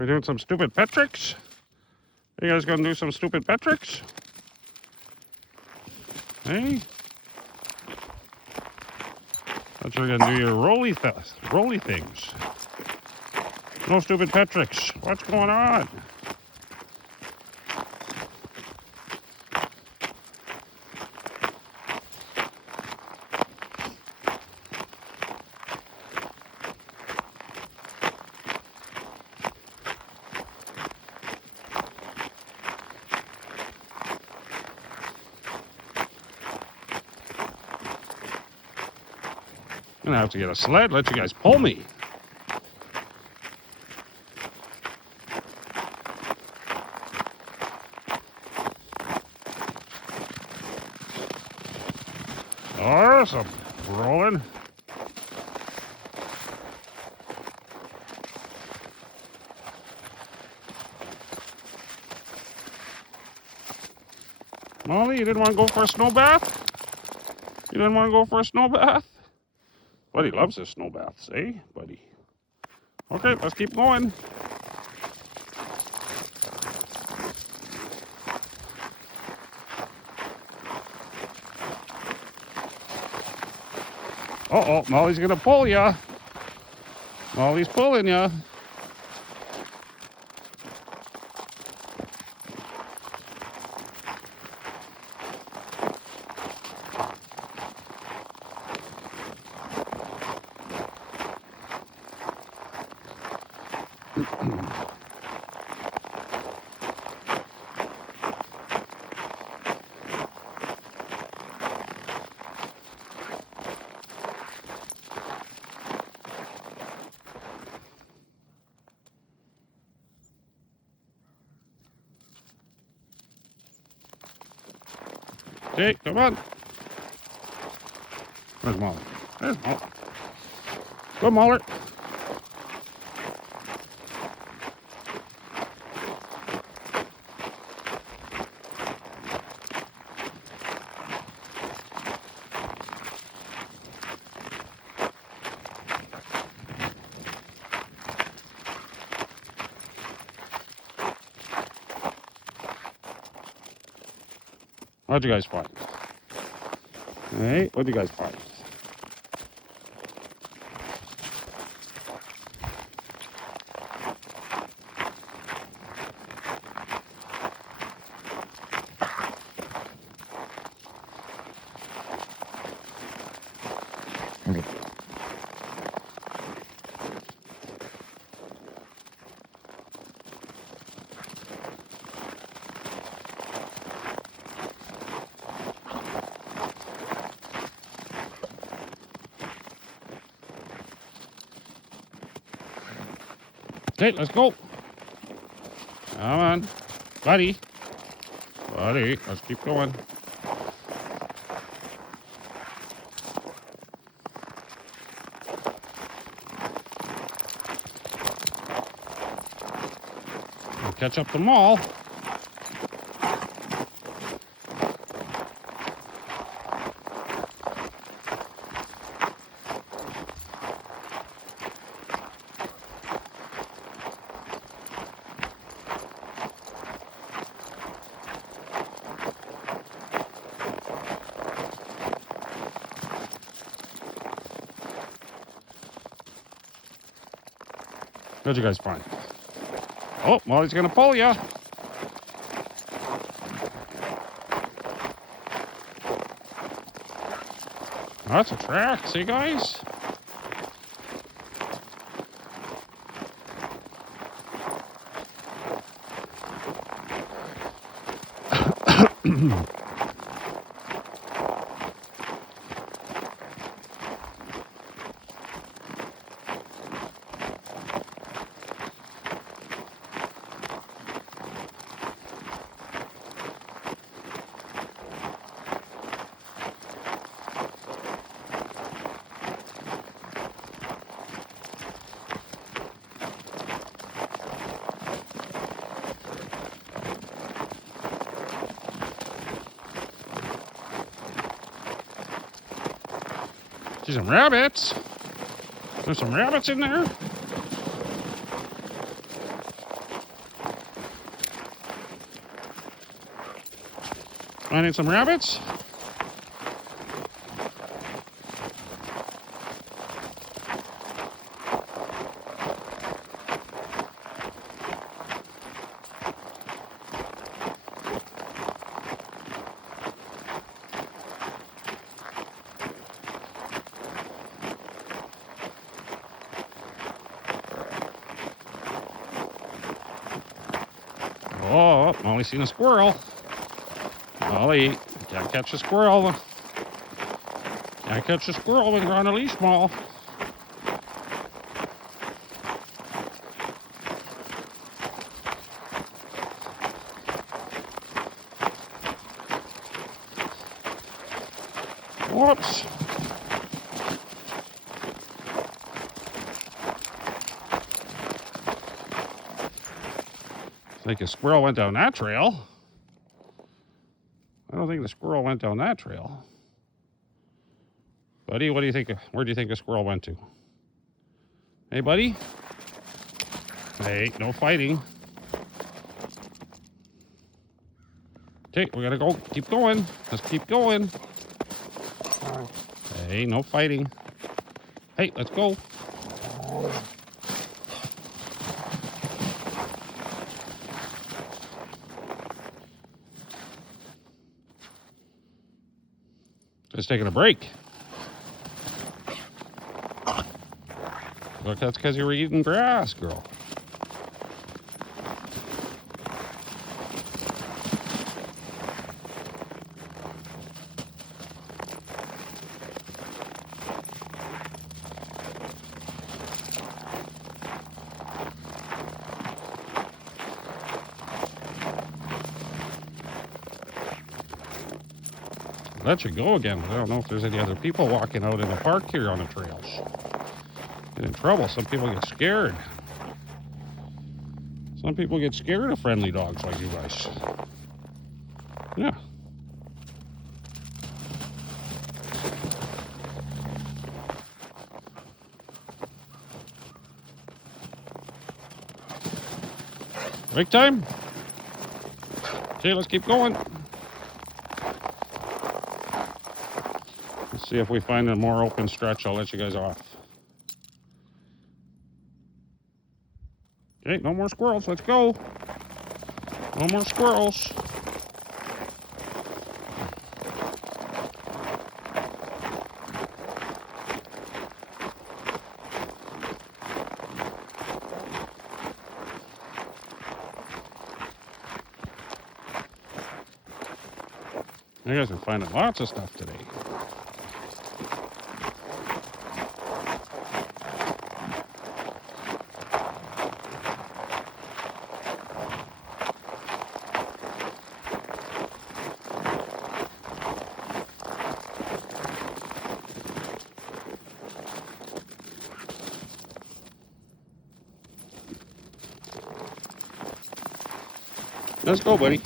We're doing some stupid pet tricks. You guys gonna do some stupid pet tricks? Hey? Thought you were gonna do your rolly things. No stupid pet tricks. What's going on? I'm gonna have to get a sled, let you guys pull me. Awesome. Rolling. Molly, you didn't want to go for a snow bath? You didn't want to go for a snow bath? Buddy loves his snow baths, eh, buddy? Okay, let's keep going. Uh-oh, Molly's gonna pull ya. Molly's pulling ya. Okay, come on. Where's Molly? There's Molly. Go, Molly. What'd you guys find? Hey, what'd you guys find? Okay, let's go. Come on. Buddy. Buddy, let's keep going. We'll catch up to Mall. What'd you guys find? Oh, Molly's gonna pull ya. That's a track, see guys? See some rabbits. There's some rabbits in there. Finding some rabbits? Oh, Molly's seen a squirrel. Molly, can't catch a squirrel. Can't catch a squirrel when you're on a leash, Mall. Whoops. I think a squirrel went down that trail. I don't think the squirrel went down that trail. Buddy, what do you think? Where do you think the squirrel went to? Hey, buddy? Hey, no fighting. Okay, we gotta go. Keep going. Let's keep going. Hey, no fighting. Hey, let's go. Just taking a break. Look, that's because you were eating grass, girl. Let you go again. I don't know if there's any other people walking out in the park here on the trails. Get in trouble. Some people get scared. Some people get scared of friendly dogs like you guys. Yeah. Break time? Okay, let's keep going. Let's see if we find a more open stretch. I'll let you guys off. Okay, no more squirrels. Let's go. No more squirrels. You guys are finding lots of stuff today. Let's go, buddy.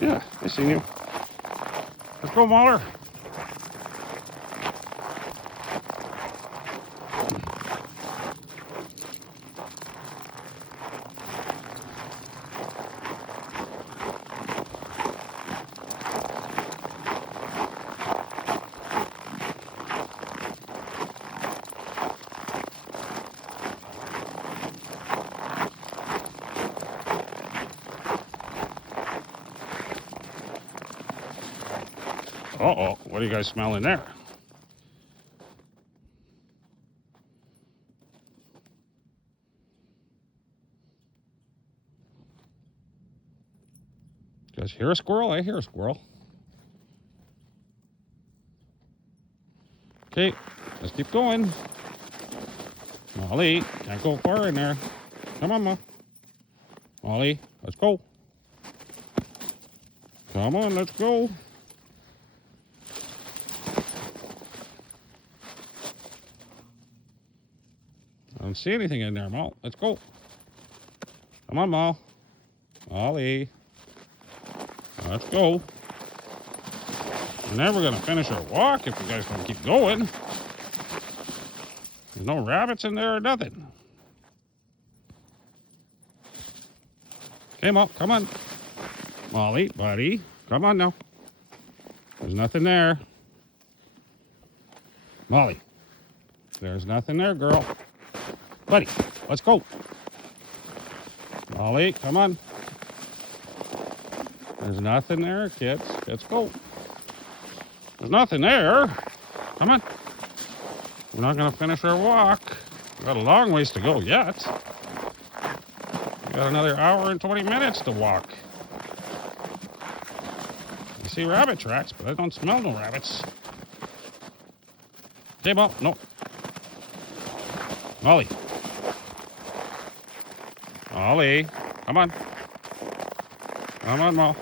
Yeah, I seen you. Let's go, Mahler. Uh-oh, what are you guys smelling there? You guys hear a squirrel? I hear a squirrel. Okay, let's keep going. Molly, can't go far in there. Come on, Ma. Molly, let's go. Come on, let's go. I don't see anything in there, Mal. Let's go. Come on, Mal. Molly. Let's go. We're never going to finish our walk if you guys don't keep going. There's no rabbits in there or nothing. Okay, Mal, come on. Molly, buddy. Come on now. There's nothing there. Molly. There's nothing there, girl. Buddy, let's go. Molly, come on. There's nothing there, kids. Let's go. There's nothing there. Come on. We're not going to finish our walk. We've got a long ways to go yet. We've got another hour and 20 minutes to walk. I see rabbit tracks, but I don't smell no rabbits. Okay, Ball. No. Molly. Molly. Come on. Come on, Mo.